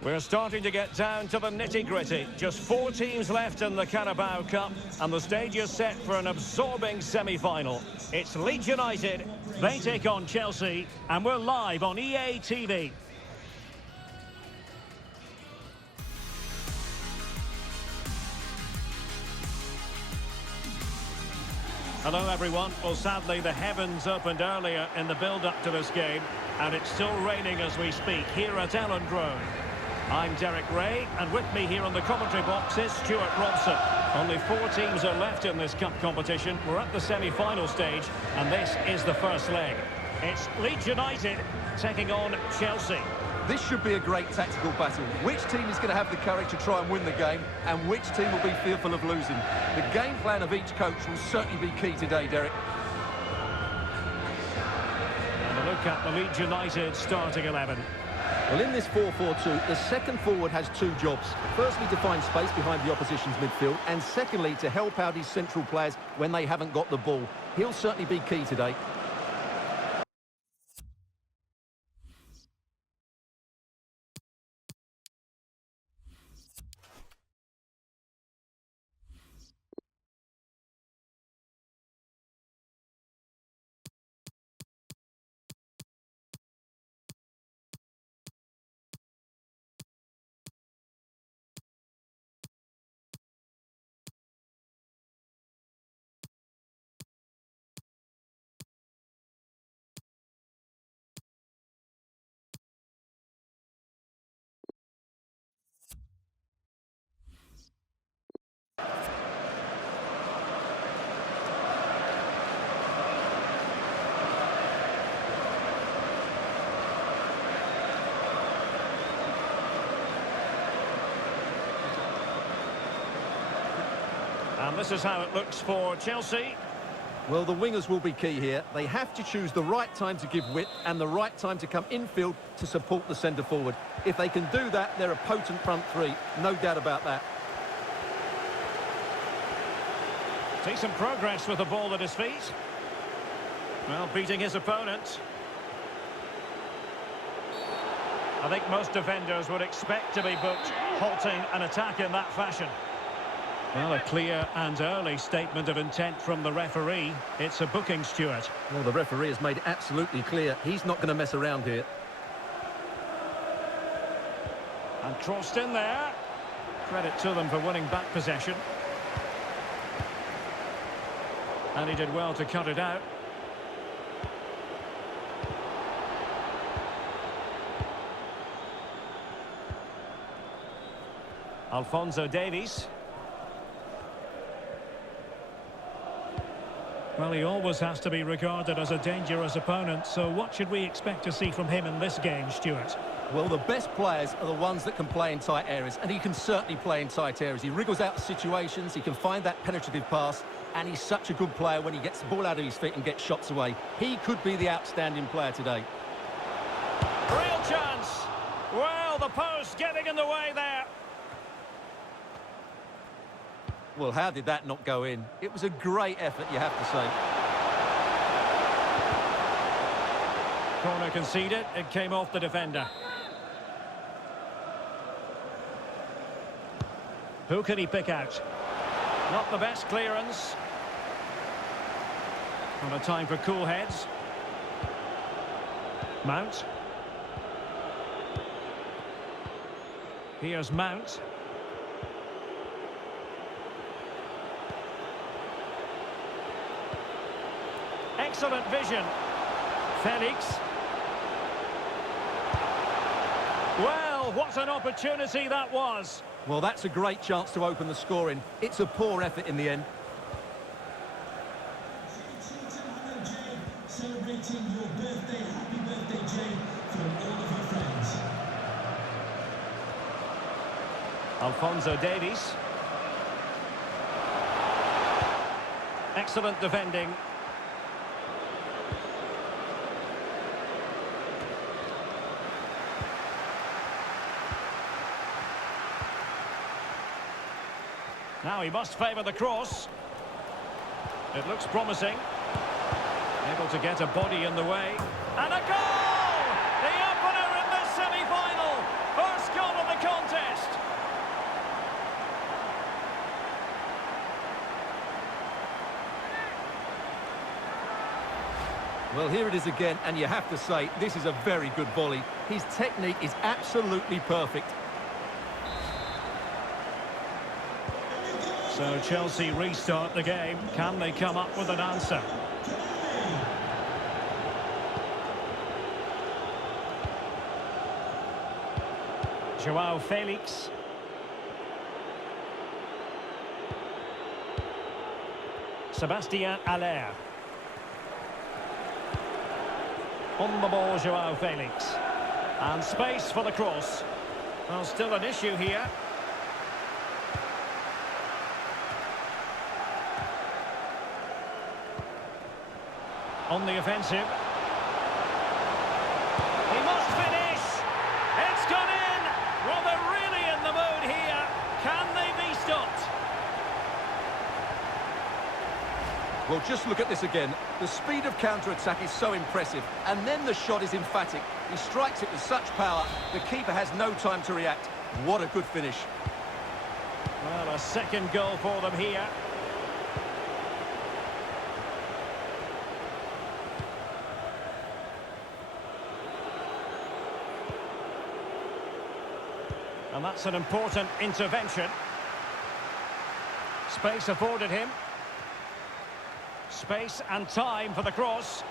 We're starting to get down to the nitty-gritty. Just 4 teams left in the Carabao Cup, and the stage is set for an absorbing semi-final. It's Leeds United, they take on Chelsea, and we're live on EA TV. Hello everyone. Well, sadly the heavens opened earlier in the build-up to this game, and it's still raining as we speak here at Elland Road. I'm Derek Ray, and with me here on the commentary box is Stuart Robson. Only 4 teams are left in this cup competition. We're at the semi-final stage, and this is the first leg. It's Leeds United taking on Chelsea. This should be a great tactical battle. Which team is going to have the courage to try and win the game, and which team will be fearful of losing? The game plan of each coach will certainly be key today, Derek. And a look at the Leeds United starting 11. Well, in this 4-4-2, the second forward has 2 jobs. Firstly, to find space behind the opposition's midfield, and secondly, to help out his central players when they haven't got the ball. He'll certainly be key today. And this is how it looks for Chelsea. Well, the wingers will be key here. They have to choose the right time to give width and the right time to come infield to support the centre forward. If they can do that, they're a potent front 3. No doubt about that. Decent progress with the ball at his feet. Well, beating his opponent. I think most defenders would expect to be booked, halting an attack in that fashion. Well, a clear and early statement of intent from the referee. It's a booking, Stuart. Well, the referee has made it absolutely clear he's not going to mess around here. And crossed in there. Credit to them for winning back possession. And he did well to cut it out. Alphonso Davies. Well, he always has to be regarded as a dangerous opponent, so what should we expect to see from him in this game, Stuart? Well, the best players are the ones that can play in tight areas, and he can certainly play in tight areas. He wriggles out of situations, he can find that penetrative pass, and he's such a good player when he gets the ball out of his feet and gets shots away. He could be the outstanding player today. Real chance! Well, the post getting in the way there. Well, how did that not go in? It was a great effort, you have to say. Corner conceded, it came off the defender. Who can he pick out? Not the best clearance. Not a time for cool heads. Mount. Here's Mount. Excellent vision. Felix. Well, what an opportunity that was. Well, that's a great chance to open the scoring. It's a poor effort in the end. Celebrating your birthday. Happy birthday, Jay, from all of your friends. Alphonso Davies. Excellent defending. Now he must favour the cross. It looks promising. Able to get a body in the way. And a goal! The opener in this semi-final. First goal of the Well, here it is again, and you have to say, this is a very good volley. His technique is absolutely perfect. So Chelsea restart the game. Can they come up with an answer? Joao Felix. Sébastien Haller. On the ball, Joao Felix. And space for the cross. Well, still an issue here. On the offensive. He must finish. It's gone in. Well, they're really in the mood here. Can they be stopped? Well, just look at this again. The speed of counter-attack is so impressive, and then the shot is emphatic. He strikes it with such power, the keeper has no time to react. What a good finish. Well, a second goal for them here. And that's an important intervention. Space afforded him. Space and time for the cross.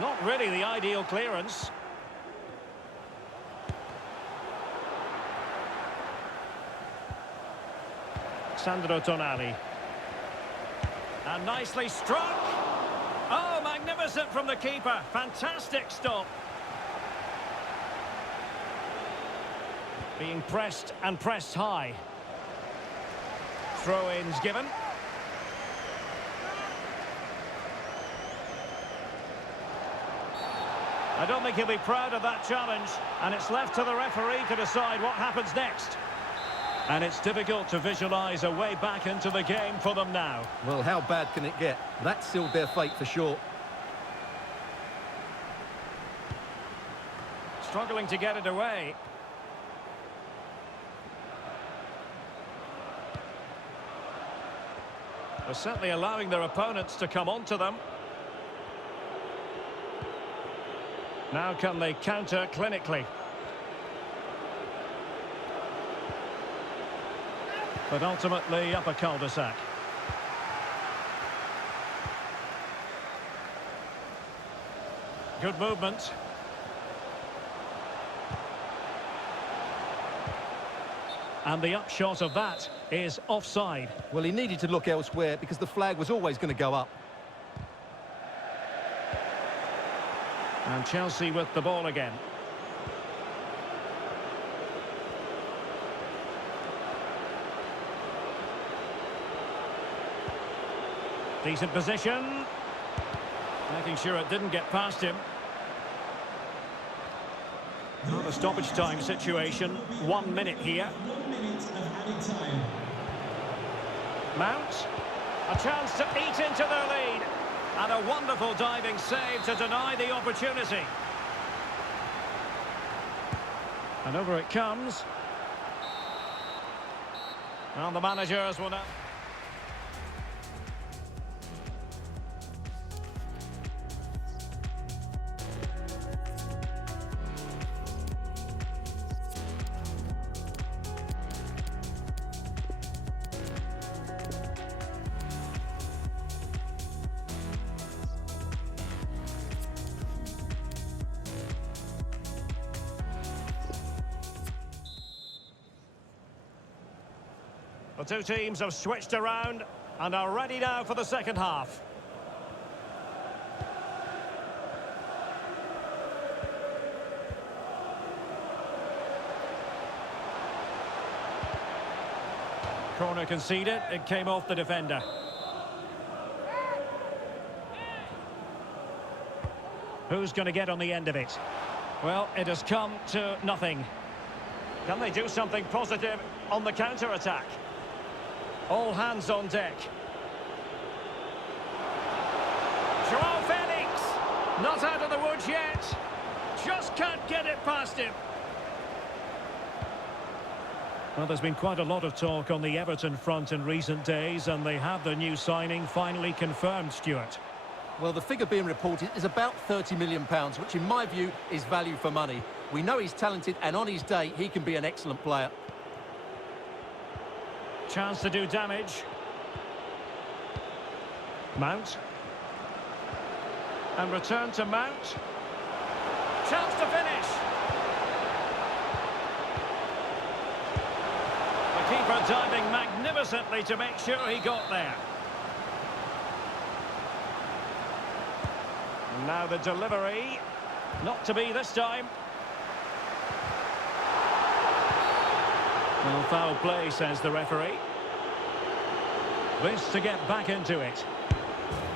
Not really the ideal clearance. Sandro Tonali. And nicely struck. Oh, magnificent from the keeper. Fantastic stop. Being pressed and pressed high. Throw-ins given. I don't think he'll be proud of that challenge, and it's left to the referee to decide what happens next. And it's difficult to visualise a way back into the game for them now. Well, how bad can it get? That sealed their fate for sure. Struggling to get it away. They're certainly allowing their opponents to come onto them. Now can they counter clinically? But ultimately up a cul-de-sac. Good movement. And the upshot of that is offside. Well, he needed to look elsewhere because the flag was always going to go up. And Chelsea with the ball again. Decent position. Making sure it didn't get past him. Not a stoppage time situation. 1 minute here. 1 minute of added time. Mount. A chance to eat into their lead. And a wonderful diving save to deny the opportunity. And over it comes. And the managers will now... The two teams have switched around and are ready now for the second half. Corner conceded, it came off the defender. Who's going to get on the end of it? Well, it has come to nothing. Can they do something positive on the counter-attack? All hands on deck. Joao Felix, not out of the woods yet. Just can't get it past him. Well, there's been quite a lot of talk on the Everton front in recent days, and they have the new signing finally confirmed, Stuart. Well, the figure being reported is about £30 million, which in my view is value for money. We know he's talented, and on his day, he can be an excellent player. Chance to do damage. Mount. And return to Mount. Chance to finish. The keeper diving magnificently to make sure he got there. And now the delivery. Not to be this time. Well, foul play, says the referee. This to get back into it.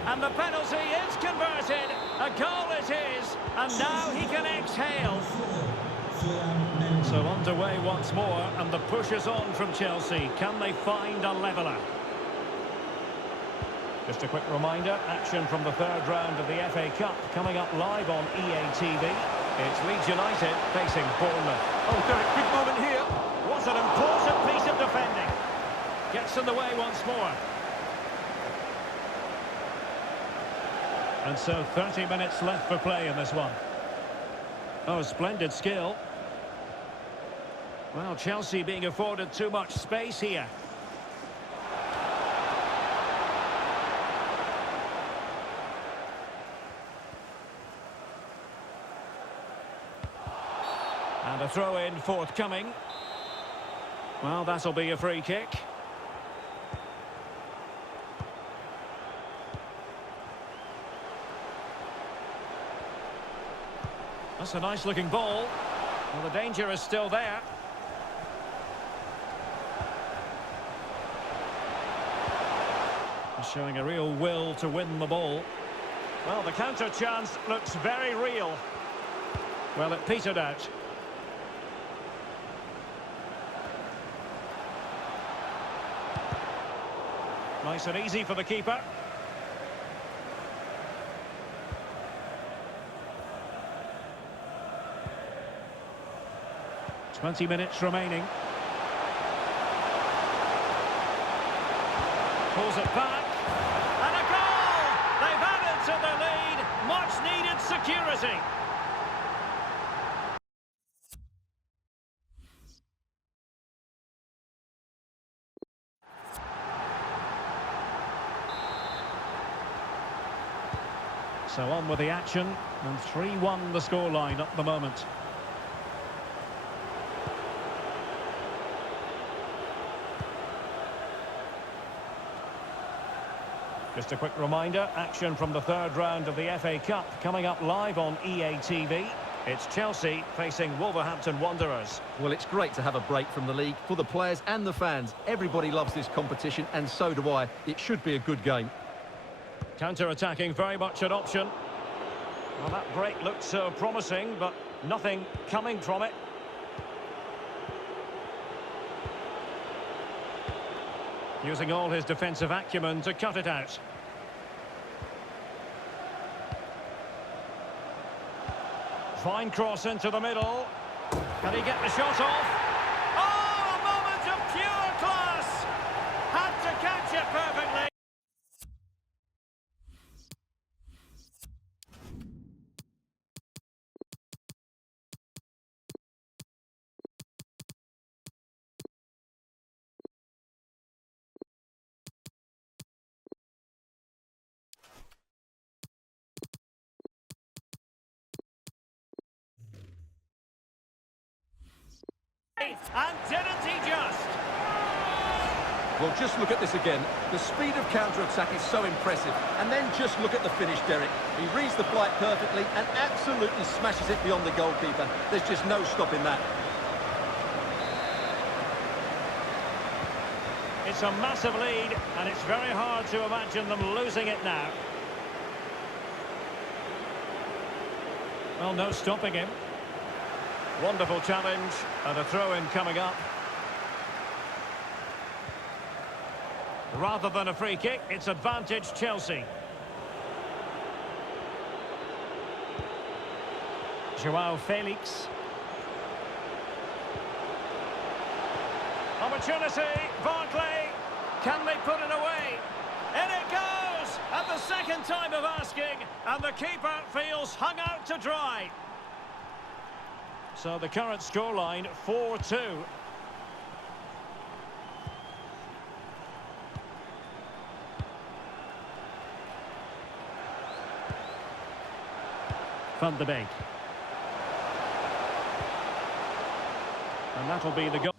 And the penalty is converted. A goal it is. And now he can exhale. So underway once more, and the push is on from Chelsea. Can they find a leveller? Just a quick reminder, action from the third round of the FA Cup coming up live on EA TV. It's Leeds United facing Bournemouth. Oh, Derek, big moment here. What an important piece of defending. Gets in the way once more. And so 30 minutes left for play in this one. Oh, splendid skill. Well, Chelsea being afforded too much space here. And a throw-in forthcoming. Well, that'll be a free kick. That's a nice-looking ball. Well, the danger is still there. Showing a real will to win the ball. Well, the counter chance looks very real. Well, it petered out. Nice and easy for the keeper. "20 minutes remaining. Pulls it back. And a goal! They've added to the lead. Much needed security. So on with the action, and 3-1 the scoreline at the moment. Just a quick reminder, action from the third round of the FA Cup coming up live on EA TV. It's Chelsea facing Wolverhampton Wanderers. Well, it's great to have a break from the league for the players and the fans. Everybody loves this competition, and so do I. It should be a good game. Counter-attacking, very much an option. Well, that break looked so promising, but nothing coming from it. Using all his defensive acumen to cut it out. Fine cross into the middle. Can he get the shot off? Oh, a moment of pure class! Had to catch it perfectly. And didn't he just? Well, just look at this again. The speed of counter-attack is so impressive. And then just look at the finish, Derek. He reads the flight perfectly and absolutely smashes it beyond the goalkeeper. There's just no stopping that. It's a massive lead, and it's very hard to imagine them losing it now. Well, no stopping him. Wonderful challenge, and a throw-in coming up. Rather than a free kick, it's advantage Chelsea. Joao Felix. Opportunity, Barkley. Can they put it away? In it goes! At the second time of asking, and the keeper feels hung out to dry. So the current scoreline, 4-2. Van de Beek. And that'll be the goal.